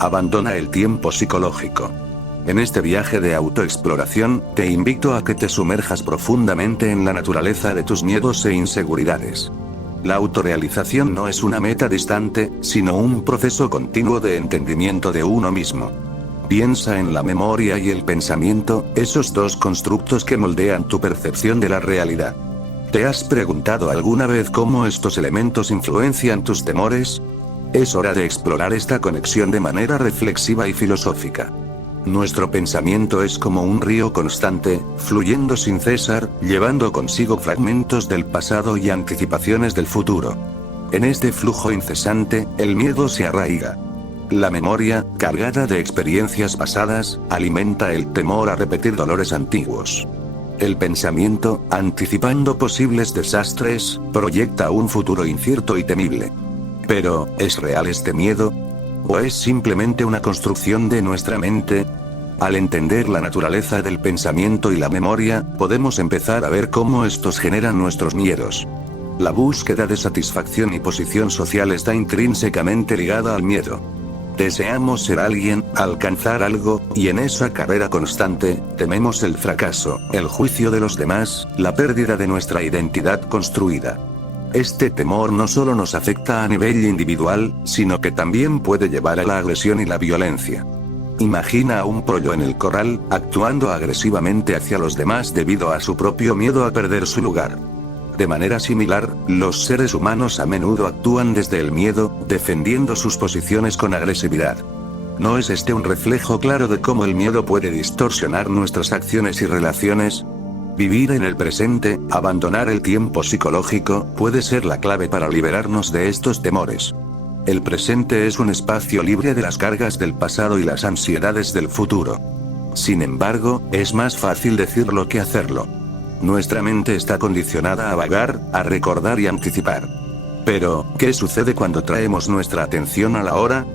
Abandona el tiempo psicológico. En este viaje de autoexploración, te invito a que te sumerjas profundamente en la naturaleza de tus miedos e inseguridades. La autorrealización no es una meta distante, sino un proceso continuo de entendimiento de uno mismo. Piensa en la memoria y el pensamiento, esos dos constructos que moldean tu percepción de la realidad. ¿Te has preguntado alguna vez cómo estos elementos influencian tus temores? Es hora de explorar esta conexión de manera reflexiva y filosófica. Nuestro pensamiento es como un río constante, fluyendo sin cesar, llevando consigo fragmentos del pasado y anticipaciones del futuro. En este flujo incesante, el miedo se arraiga. La memoria, cargada de experiencias pasadas, alimenta el temor a repetir dolores antiguos. El pensamiento, anticipando posibles desastres, proyecta un futuro incierto y temible. Pero, ¿es real este miedo? ¿O es simplemente una construcción de nuestra mente? Al entender la naturaleza del pensamiento y la memoria, podemos empezar a ver cómo estos generan nuestros miedos. La búsqueda de satisfacción y posición social está intrínsecamente ligada al miedo. Deseamos ser alguien, alcanzar algo, y en esa carrera constante, tememos el fracaso, el juicio de los demás, la pérdida de nuestra identidad construida. Este temor no solo nos afecta a nivel individual, sino que también puede llevar a la agresión y la violencia. Imagina a un pollo en el corral, actuando agresivamente hacia los demás debido a su propio miedo a perder su lugar. De manera similar, los seres humanos a menudo actúan desde el miedo, defendiendo sus posiciones con agresividad. ¿No es este un reflejo claro de cómo el miedo puede distorsionar nuestras acciones y relaciones? Vivir en el presente, abandonar el tiempo psicológico, puede ser la clave para liberarnos de estos temores. El presente es un espacio libre de las cargas del pasado y las ansiedades del futuro. Sin embargo, es más fácil decirlo que hacerlo. Nuestra mente está condicionada a vagar, a recordar y anticipar. Pero, ¿qué sucede cuando traemos nuestra atención a la hora?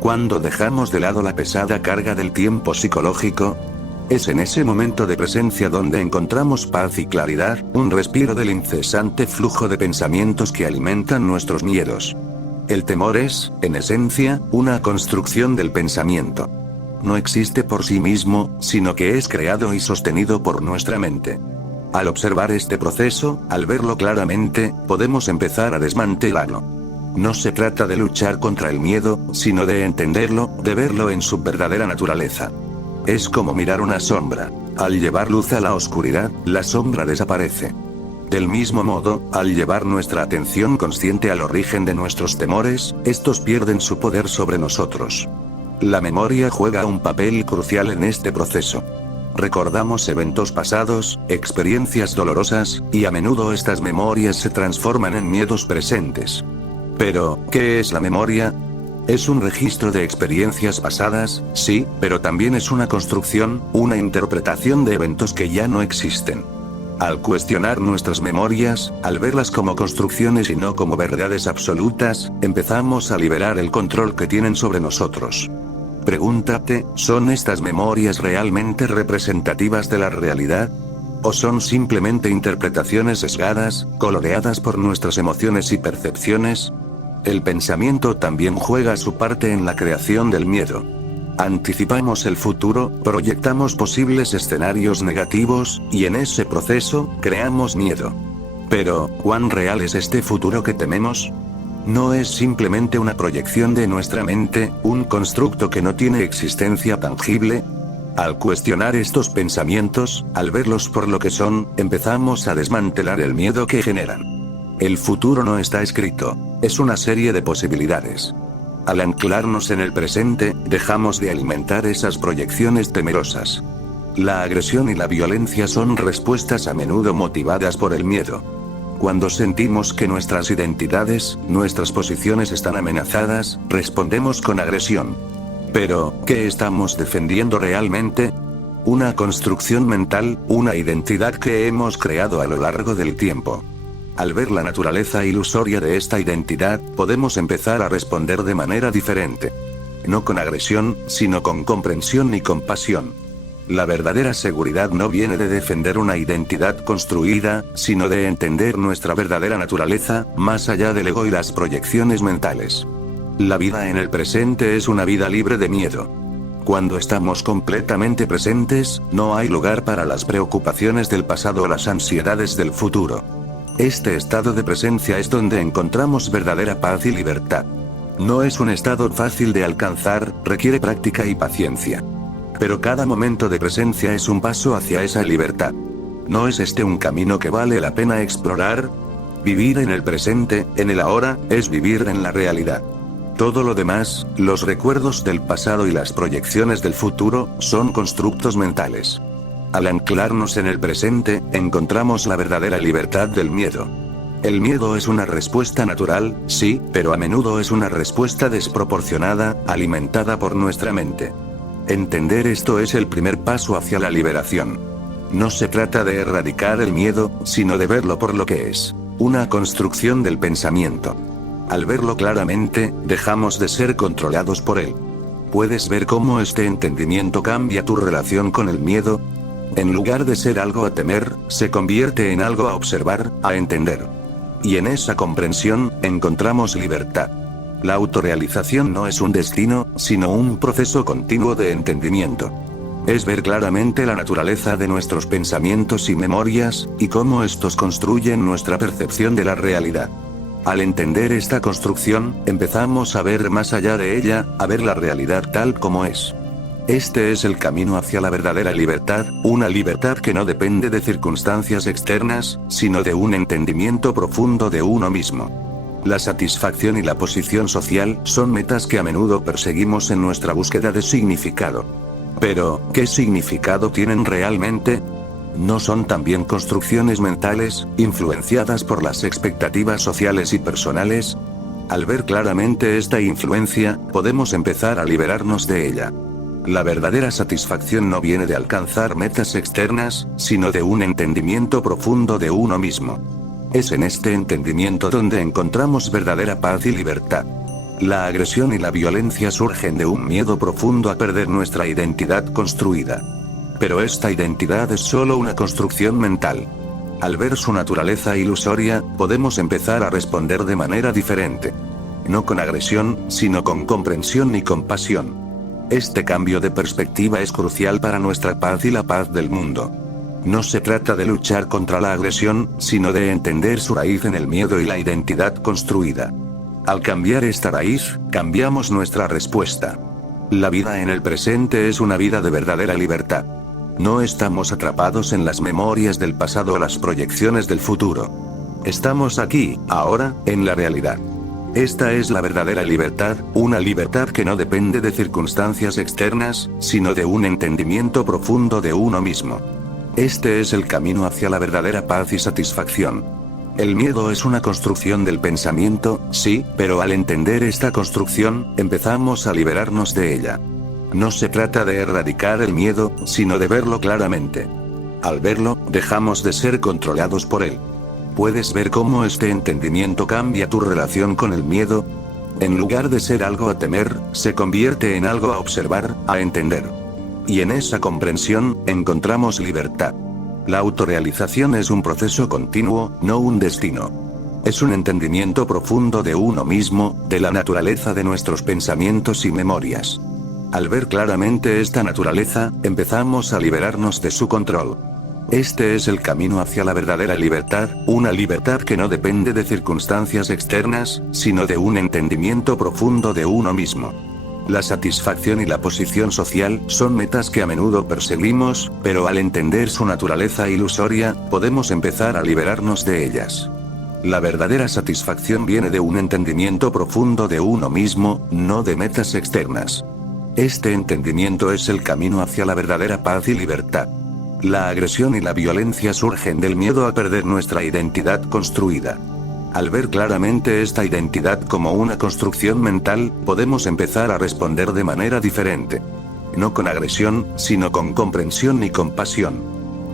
¿Cuándo dejamos de lado la pesada carga del tiempo psicológico? Es en ese momento de presencia donde encontramos paz y claridad, un respiro del incesante flujo de pensamientos que alimentan nuestros miedos. El temor es, en esencia, una construcción del pensamiento. No existe por sí mismo, sino que es creado y sostenido por nuestra mente. Al observar este proceso, al verlo claramente, podemos empezar a desmantelarlo. No se trata de luchar contra el miedo, sino de entenderlo, de verlo en su verdadera naturaleza. Es como mirar una sombra. Al llevar luz a la oscuridad, la sombra desaparece. Del mismo modo, al llevar nuestra atención consciente al origen de nuestros temores, estos pierden su poder sobre nosotros. La memoria juega un papel crucial en este proceso. Recordamos eventos pasados, experiencias dolorosas, y a menudo estas memorias se transforman en miedos presentes. Pero, ¿qué es la memoria? Es un registro de experiencias pasadas, sí, pero también es una construcción, una interpretación de eventos que ya no existen. Al cuestionar nuestras memorias, al verlas como construcciones y no como verdades absolutas, empezamos a liberar el control que tienen sobre nosotros. Pregúntate, ¿son estas memorias realmente representativas de la realidad? ¿O son simplemente interpretaciones sesgadas, coloreadas por nuestras emociones y percepciones? El pensamiento también juega su parte en la creación del miedo. Anticipamos el futuro, proyectamos posibles escenarios negativos, y en ese proceso, creamos miedo. Pero, ¿cuán real es este futuro que tememos? ¿No es simplemente una proyección de nuestra mente, un constructo que no tiene existencia tangible? Al cuestionar estos pensamientos, al verlos por lo que son, empezamos a desmantelar el miedo que generan. El futuro no está escrito, es una serie de posibilidades. Al anclarnos en el presente, dejamos de alimentar esas proyecciones temerosas. La agresión y la violencia son respuestas a menudo motivadas por el miedo. Cuando sentimos que nuestras identidades, nuestras posiciones están amenazadas, respondemos con agresión. Pero, ¿qué estamos defendiendo realmente? Una construcción mental, una identidad que hemos creado a lo largo del tiempo. Al ver la naturaleza ilusoria de esta identidad, podemos empezar a responder de manera diferente. No con agresión, sino con comprensión y compasión. La verdadera seguridad no viene de defender una identidad construida, sino de entender nuestra verdadera naturaleza, más allá del ego y las proyecciones mentales. La vida en el presente es una vida libre de miedo. Cuando estamos completamente presentes, no hay lugar para las preocupaciones del pasado o las ansiedades del futuro. Este estado de presencia es donde encontramos verdadera paz y libertad. No es un estado fácil de alcanzar, requiere práctica y paciencia. Pero cada momento de presencia es un paso hacia esa libertad. ¿No es este un camino que vale la pena explorar? Vivir en el presente, en el ahora, es vivir en la realidad. Todo lo demás, los recuerdos del pasado y las proyecciones del futuro, son constructos mentales. Al anclarnos en el presente, encontramos la verdadera libertad del miedo. El miedo es una respuesta natural, sí, pero a menudo es una respuesta desproporcionada, alimentada por nuestra mente. Entender esto es el primer paso hacia la liberación. No se trata de erradicar el miedo, sino de verlo por lo que es: una construcción del pensamiento. Al verlo claramente, dejamos de ser controlados por él. ¿Puedes ver cómo este entendimiento cambia tu relación con el miedo? En lugar de ser algo a temer, se convierte en algo a observar, a entender. Y en esa comprensión, encontramos libertad. La autorrealización no es un destino, sino un proceso continuo de entendimiento. Es ver claramente la naturaleza de nuestros pensamientos y memorias, y cómo estos construyen nuestra percepción de la realidad. Al entender esta construcción, empezamos a ver más allá de ella, a ver la realidad tal como es. Este es el camino hacia la verdadera libertad, una libertad que no depende de circunstancias externas, sino de un entendimiento profundo de uno mismo. La satisfacción y la posición social son metas que a menudo perseguimos en nuestra búsqueda de significado. Pero, ¿qué significado tienen realmente? ¿No son también construcciones mentales, influenciadas por las expectativas sociales y personales? Al ver claramente esta influencia, podemos empezar a liberarnos de ella. La verdadera satisfacción no viene de alcanzar metas externas, sino de un entendimiento profundo de uno mismo. Es en este entendimiento donde encontramos verdadera paz y libertad. La agresión y la violencia surgen de un miedo profundo a perder nuestra identidad construida. Pero esta identidad es solo una construcción mental. Al ver su naturaleza ilusoria, podemos empezar a responder de manera diferente. No con agresión, sino con comprensión y compasión. Este cambio de perspectiva es crucial para nuestra paz y la paz del mundo. No se trata de luchar contra la agresión, sino de entender su raíz en el miedo y la identidad construida. Al cambiar esta raíz, cambiamos nuestra respuesta. La vida en el presente es una vida de verdadera libertad. No estamos atrapados en las memorias del pasado o las proyecciones del futuro. Estamos aquí, ahora, en la realidad. Esta es la verdadera libertad, una libertad que no depende de circunstancias externas, sino de un entendimiento profundo de uno mismo. Este es el camino hacia la verdadera paz y satisfacción. El miedo es una construcción del pensamiento, sí, pero al entender esta construcción, empezamos a liberarnos de ella. No se trata de erradicar el miedo, sino de verlo claramente. Al verlo, dejamos de ser controlados por él. ¿Puedes ver cómo este entendimiento cambia tu relación con el miedo? En lugar de ser algo a temer, se convierte en algo a observar, a entender. Y en esa comprensión, encontramos libertad. La autorrealización es un proceso continuo, no un destino. Es un entendimiento profundo de uno mismo, de la naturaleza de nuestros pensamientos y memorias. Al ver claramente esta naturaleza, empezamos a liberarnos de su control. Este es el camino hacia la verdadera libertad, una libertad que no depende de circunstancias externas, sino de un entendimiento profundo de uno mismo. La satisfacción y la posición social son metas que a menudo perseguimos, pero al entender su naturaleza ilusoria, podemos empezar a liberarnos de ellas. La verdadera satisfacción viene de un entendimiento profundo de uno mismo, no de metas externas. Este entendimiento es el camino hacia la verdadera paz y libertad. La agresión y la violencia surgen del miedo a perder nuestra identidad construida. Al ver claramente esta identidad como una construcción mental, podemos empezar a responder de manera diferente. No con agresión, sino con comprensión y compasión.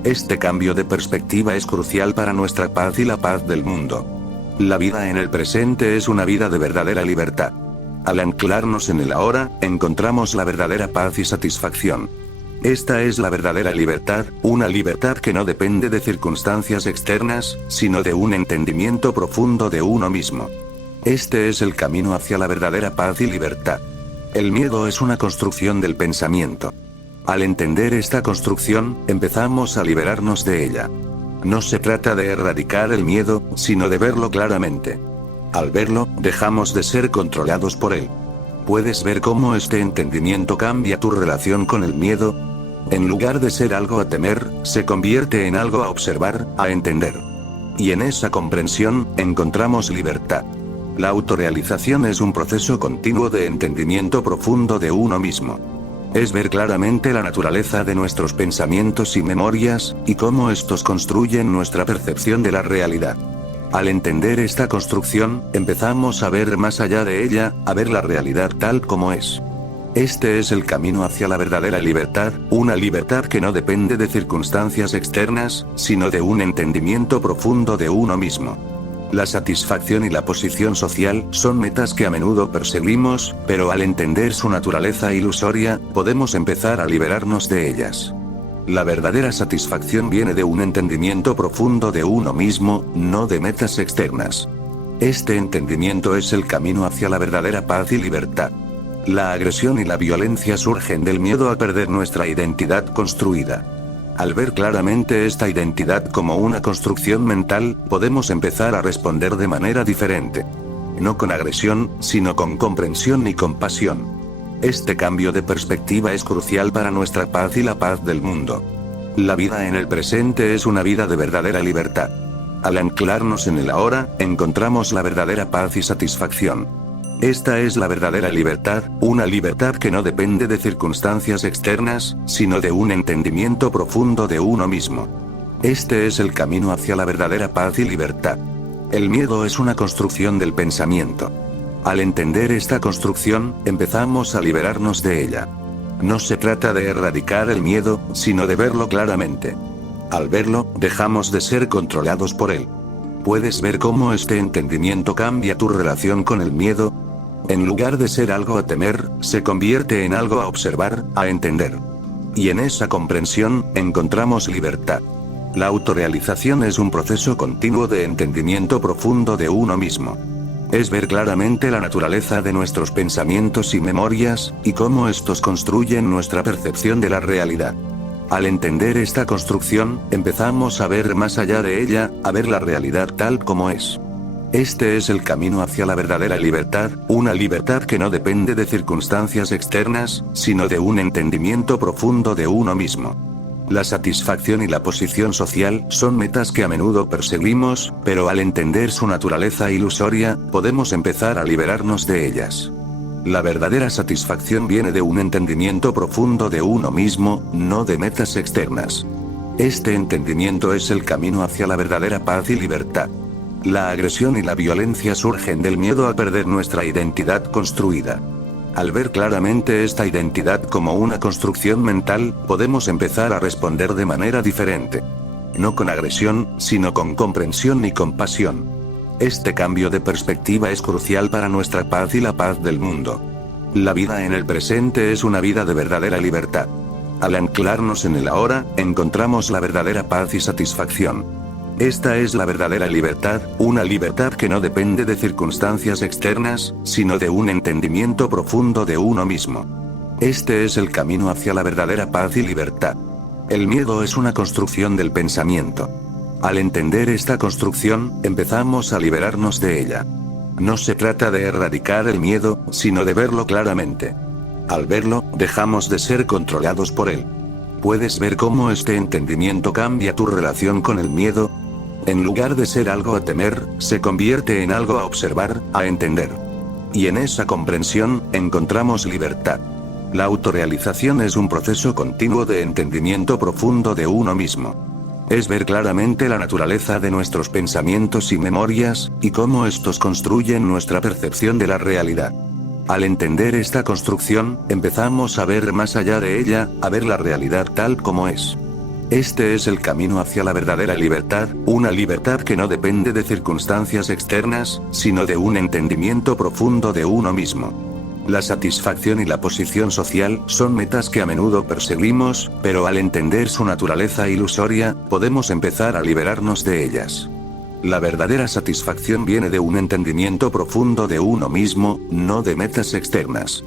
Este cambio de perspectiva es crucial para nuestra paz y la paz del mundo. La vida en el presente es una vida de verdadera libertad. Al anclarnos en el ahora, encontramos la verdadera paz y satisfacción. Esta es la verdadera libertad, una libertad que no depende de circunstancias externas, sino de un entendimiento profundo de uno mismo. Este es el camino hacia la verdadera paz y libertad. El miedo es una construcción del pensamiento. Al entender esta construcción, empezamos a liberarnos de ella. No se trata de erradicar el miedo, sino de verlo claramente. Al verlo, dejamos de ser controlados por él. ¿Puedes ver cómo este entendimiento cambia tu relación con el miedo? En lugar de ser algo a temer, se convierte en algo a observar, a entender. Y en esa comprensión, encontramos libertad. La autorrealización es un proceso continuo de entendimiento profundo de uno mismo. Es ver claramente la naturaleza de nuestros pensamientos y memorias, y cómo estos construyen nuestra percepción de la realidad. Al entender esta construcción, empezamos a ver más allá de ella, a ver la realidad tal como es. Este es el camino hacia la verdadera libertad, una libertad que no depende de circunstancias externas, sino de un entendimiento profundo de uno mismo. La satisfacción y la posición social son metas que a menudo perseguimos, pero al entender su naturaleza ilusoria, podemos empezar a liberarnos de ellas. La verdadera satisfacción viene de un entendimiento profundo de uno mismo, no de metas externas. Este entendimiento es el camino hacia la verdadera paz y libertad. La agresión y la violencia surgen del miedo a perder nuestra identidad construida. Al ver claramente esta identidad como una construcción mental, podemos empezar a responder de manera diferente. No con agresión, sino con comprensión y compasión. Este cambio de perspectiva es crucial para nuestra paz y la paz del mundo. La vida en el presente es una vida de verdadera libertad. Al anclarnos en el ahora, encontramos la verdadera paz y satisfacción. Esta es la verdadera libertad, una libertad que no depende de circunstancias externas, sino de un entendimiento profundo de uno mismo. Este es el camino hacia la verdadera paz y libertad. El miedo es una construcción del pensamiento. Al entender esta construcción, empezamos a liberarnos de ella. No se trata de erradicar el miedo, sino de verlo claramente. Al verlo, dejamos de ser controlados por él. ¿Puedes ver cómo este entendimiento cambia tu relación con el miedo? En lugar de ser algo a temer, se convierte en algo a observar, a entender. Y en esa comprensión, encontramos libertad. La autorrealización es un proceso continuo de entendimiento profundo de uno mismo. Es ver claramente la naturaleza de nuestros pensamientos y memorias, y cómo estos construyen nuestra percepción de la realidad. Al entender esta construcción, empezamos a ver más allá de ella, a ver la realidad tal como es. Este es el camino hacia la verdadera libertad, una libertad que no depende de circunstancias externas, sino de un entendimiento profundo de uno mismo. La satisfacción y la posición social son metas que a menudo perseguimos, pero al entender su naturaleza ilusoria, podemos empezar a liberarnos de ellas. La verdadera satisfacción viene de un entendimiento profundo de uno mismo, no de metas externas. Este entendimiento es el camino hacia la verdadera paz y libertad. La agresión y la violencia surgen del miedo a perder nuestra identidad construida. Al ver claramente esta identidad como una construcción mental, podemos empezar a responder de manera diferente. No con agresión, sino con comprensión y compasión. Este cambio de perspectiva es crucial para nuestra paz y la paz del mundo. La vida en el presente es una vida de verdadera libertad. Al anclarnos en el ahora, encontramos la verdadera paz y satisfacción. Esta es la verdadera libertad, una libertad que no depende de circunstancias externas, sino de un entendimiento profundo de uno mismo. Este es el camino hacia la verdadera paz y libertad. El miedo es una construcción del pensamiento. Al entender esta construcción, empezamos a liberarnos de ella. No se trata de erradicar el miedo, sino de verlo claramente. Al verlo, dejamos de ser controlados por él. ¿Puedes ver cómo este entendimiento cambia tu relación con el miedo? En lugar de ser algo a temer, se convierte en algo a observar, a entender. Y en esa comprensión, encontramos libertad. La autorrealización es un proceso continuo de entendimiento profundo de uno mismo. Es ver claramente la naturaleza de nuestros pensamientos y memorias, y cómo estos construyen nuestra percepción de la realidad. Al entender esta construcción, empezamos a ver más allá de ella, a ver la realidad tal como es. Este es el camino hacia la verdadera libertad, una libertad que no depende de circunstancias externas, sino de un entendimiento profundo de uno mismo. La satisfacción y la posición social son metas que a menudo perseguimos, pero al entender su naturaleza ilusoria, podemos empezar a liberarnos de ellas. La verdadera satisfacción viene de un entendimiento profundo de uno mismo, no de metas externas.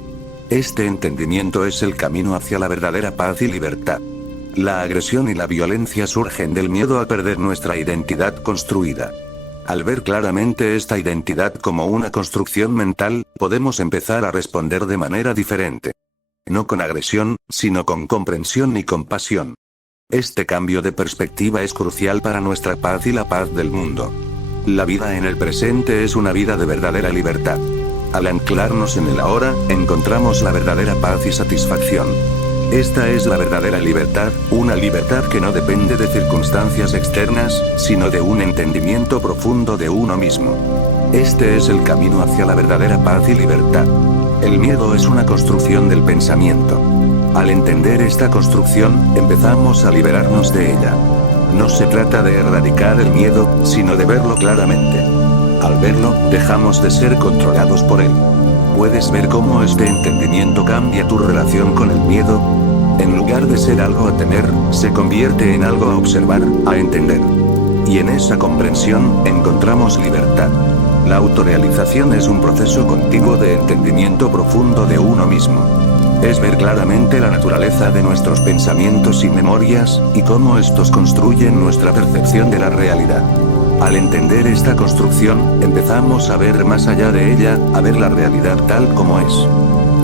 Este entendimiento es el camino hacia la verdadera paz y libertad. La agresión y la violencia surgen del miedo a perder nuestra identidad construida. Al ver claramente esta identidad como una construcción mental, podemos empezar a responder de manera diferente. No con agresión, sino con comprensión y compasión. Este cambio de perspectiva es crucial para nuestra paz y la paz del mundo. La vida en el presente es una vida de verdadera libertad. Al anclarnos en el ahora, encontramos la verdadera paz y satisfacción. Esta es la verdadera libertad, una libertad que no depende de circunstancias externas, sino de un entendimiento profundo de uno mismo. Este es el camino hacia la verdadera paz y libertad. El miedo es una construcción del pensamiento. Al entender esta construcción, empezamos a liberarnos de ella. No se trata de erradicar el miedo, sino de verlo claramente. Al verlo, dejamos de ser controlados por él. ¿Puedes ver cómo este entendimiento cambia tu relación con el miedo? En lugar de ser algo a temer, se convierte en algo a observar, a entender. Y en esa comprensión, encontramos libertad. La autorrealización es un proceso continuo de entendimiento profundo de uno mismo. Es ver claramente la naturaleza de nuestros pensamientos y memorias, y cómo estos construyen nuestra percepción de la realidad. Al entender esta construcción, empezamos a ver más allá de ella, a ver la realidad tal como es.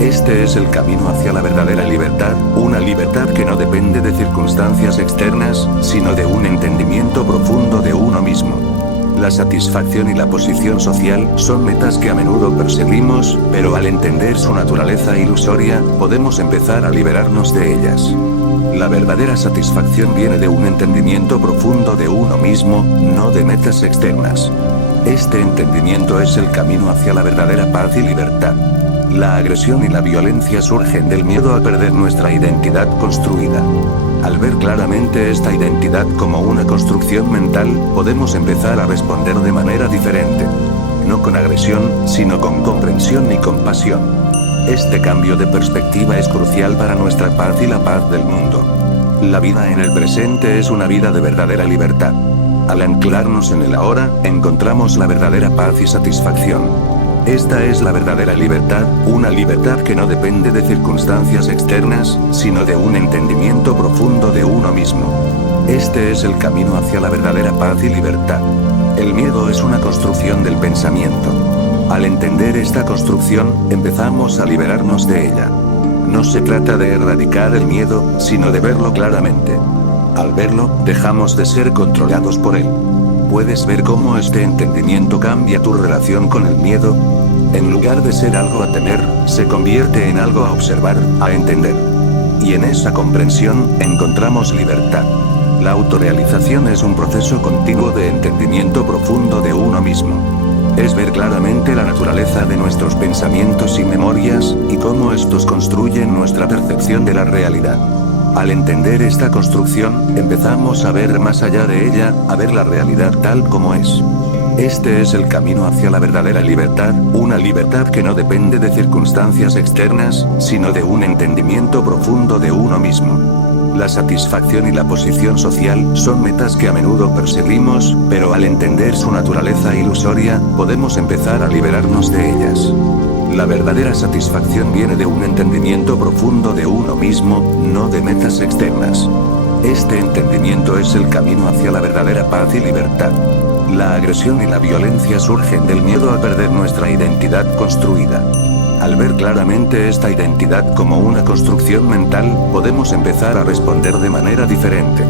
Este es el camino hacia la verdadera libertad, una libertad que no depende de circunstancias externas, sino de un entendimiento profundo de uno mismo. La satisfacción y la posición social son metas que a menudo perseguimos, pero al entender su naturaleza ilusoria, podemos empezar a liberarnos de ellas. La verdadera satisfacción viene de un entendimiento profundo de uno mismo, no de metas externas. Este entendimiento es el camino hacia la verdadera paz y libertad. La agresión y la violencia surgen del miedo a perder nuestra identidad construida. Al ver claramente esta identidad como una construcción mental, podemos empezar a responder de manera diferente. No con agresión, sino con comprensión y compasión. Este cambio de perspectiva es crucial para nuestra paz y la paz del mundo. La vida en el presente es una vida de verdadera libertad. Al anclarnos en el ahora, encontramos la verdadera paz y satisfacción. Esta es la verdadera libertad, una libertad que no depende de circunstancias externas, sino de un entendimiento profundo de uno mismo. Este es el camino hacia la verdadera paz y libertad. El miedo es una construcción del pensamiento. Al entender esta construcción, empezamos a liberarnos de ella. No se trata de erradicar el miedo, sino de verlo claramente. Al verlo, dejamos de ser controlados por él. ¿Puedes ver cómo este entendimiento cambia tu relación con el miedo? En lugar de ser algo a temer, se convierte en algo a observar, a entender. Y en esa comprensión, encontramos libertad. La autorrealización es un proceso continuo de entendimiento profundo de uno mismo. Es ver claramente la naturaleza de nuestros pensamientos y memorias, y cómo estos construyen nuestra percepción de la realidad. Al entender esta construcción, empezamos a ver más allá de ella, a ver la realidad tal como es. Este es el camino hacia la verdadera libertad, una libertad que no depende de circunstancias externas, sino de un entendimiento profundo de uno mismo. La satisfacción y la posición social son metas que a menudo perseguimos, pero al entender su naturaleza ilusoria, podemos empezar a liberarnos de ellas. La verdadera satisfacción viene de un entendimiento profundo de uno mismo, no de metas externas. Este entendimiento es el camino hacia la verdadera paz y libertad. La agresión y la violencia surgen del miedo a perder nuestra identidad construida. Al ver claramente esta identidad como una construcción mental, podemos empezar a responder de manera diferente.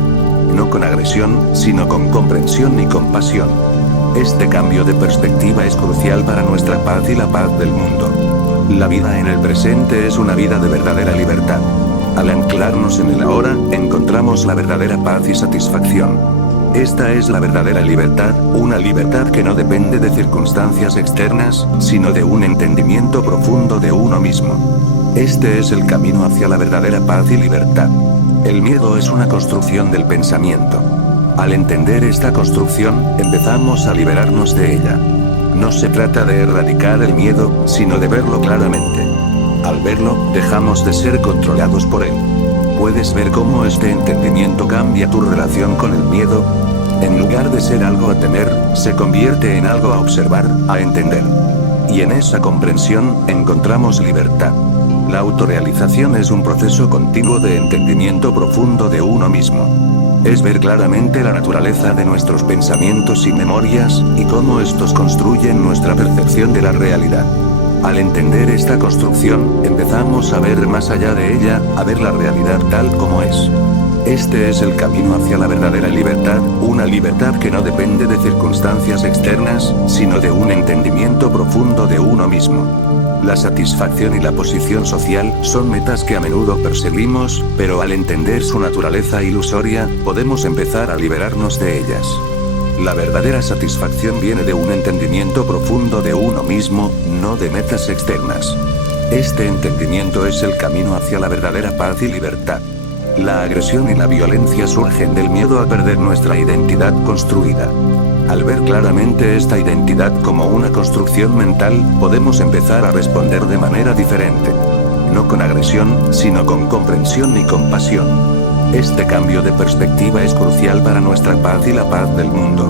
No con agresión, sino con comprensión y compasión. Este cambio de perspectiva es crucial para nuestra paz y la paz del mundo. La vida en el presente es una vida de verdadera libertad. Al anclarnos en el ahora, encontramos la verdadera paz y satisfacción. Esta es la verdadera libertad, una libertad que no depende de circunstancias externas, sino de un entendimiento profundo de uno mismo. Este es el camino hacia la verdadera paz y libertad. El miedo es una construcción del pensamiento. Al entender esta construcción, empezamos a liberarnos de ella. No se trata de erradicar el miedo, sino de verlo claramente. Al verlo, dejamos de ser controlados por él. ¿Puedes ver cómo este entendimiento cambia tu relación con el miedo? En lugar de ser algo a temer, se convierte en algo a observar, a entender. Y en esa comprensión, encontramos libertad. La autorrealización es un proceso continuo de entendimiento profundo de uno mismo. Es ver claramente la naturaleza de nuestros pensamientos y memorias, y cómo estos construyen nuestra percepción de la realidad. Al entender esta construcción, empezamos a ver más allá de ella, a ver la realidad tal como es. Este es el camino hacia la verdadera libertad, una libertad que no depende de circunstancias externas, sino de un entendimiento profundo de uno mismo. La satisfacción y la posición social son metas que a menudo perseguimos, pero al entender su naturaleza ilusoria, podemos empezar a liberarnos de ellas. La verdadera satisfacción viene de un entendimiento profundo de uno mismo, no de metas externas. Este entendimiento es el camino hacia la verdadera paz y libertad. La agresión y la violencia surgen del miedo a perder nuestra identidad construida. Al ver claramente esta identidad como una construcción mental, podemos empezar a responder de manera diferente. No con agresión, sino con comprensión y compasión. Este cambio de perspectiva es crucial para nuestra paz y la paz del mundo.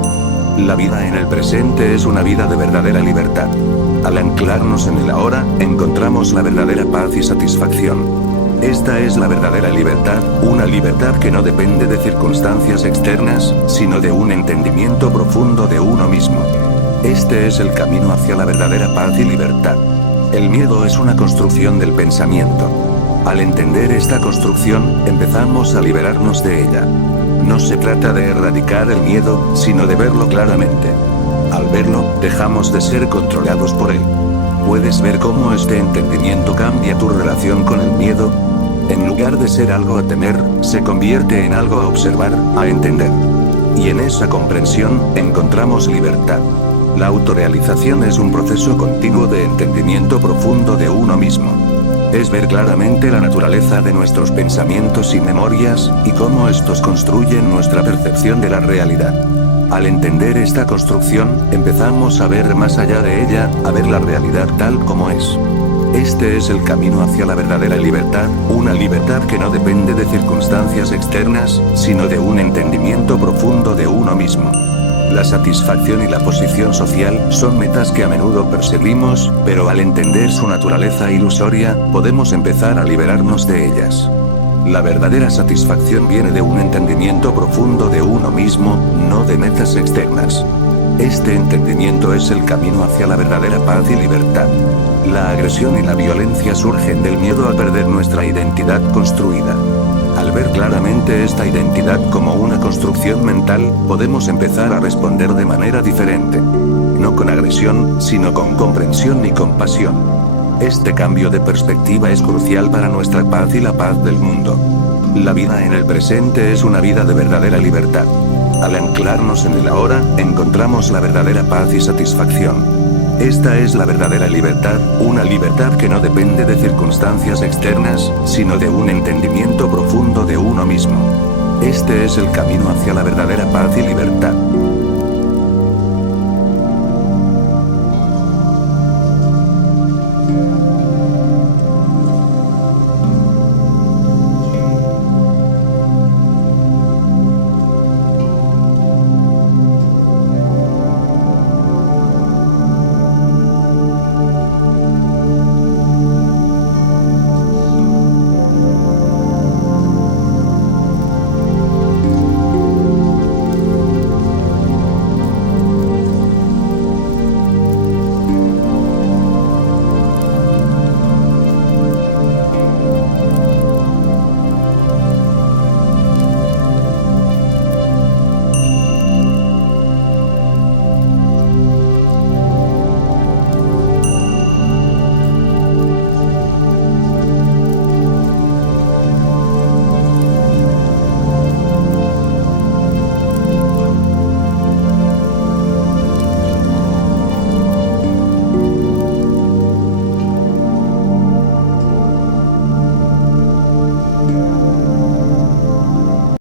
La vida en el presente es una vida de verdadera libertad. Al anclarnos en el ahora, encontramos la verdadera paz y satisfacción. Esta es la verdadera libertad, una libertad que no depende de circunstancias externas, sino de un entendimiento profundo de uno mismo. Este es el camino hacia la verdadera paz y libertad. El miedo es una construcción del pensamiento. Al entender esta construcción, empezamos a liberarnos de ella. No se trata de erradicar el miedo, sino de verlo claramente. Al verlo, dejamos de ser controlados por él. ¿Puedes ver cómo este entendimiento cambia tu relación con el miedo? En lugar de ser algo a temer, se convierte en algo a observar, a entender. Y en esa comprensión, encontramos libertad. La autorrealización es un proceso continuo de entendimiento profundo de uno mismo. Es ver claramente la naturaleza de nuestros pensamientos y memorias, y cómo estos construyen nuestra percepción de la realidad. Al entender esta construcción, empezamos a ver más allá de ella, a ver la realidad tal como es. Este es el camino hacia la verdadera libertad, una libertad que no depende de circunstancias externas, sino de un entendimiento profundo de uno mismo. La satisfacción y la posición social son metas que a menudo perseguimos, pero al entender su naturaleza ilusoria, podemos empezar a liberarnos de ellas. La verdadera satisfacción viene de un entendimiento profundo de uno mismo, no de metas externas. Este entendimiento es el camino hacia la verdadera paz y libertad. La agresión y la violencia surgen del miedo a perder nuestra identidad construida. Al ver claramente esta identidad como una construcción mental, podemos empezar a responder de manera diferente. No con agresión, sino con comprensión y compasión. Este cambio de perspectiva es crucial para nuestra paz y la paz del mundo. La vida en el presente es una vida de verdadera libertad. Al anclarnos en el ahora, encontramos la verdadera paz y satisfacción. Esta es la verdadera libertad, una libertad que no depende de circunstancias externas, sino de un entendimiento profundo de uno mismo. Este es el camino hacia la verdadera paz y libertad.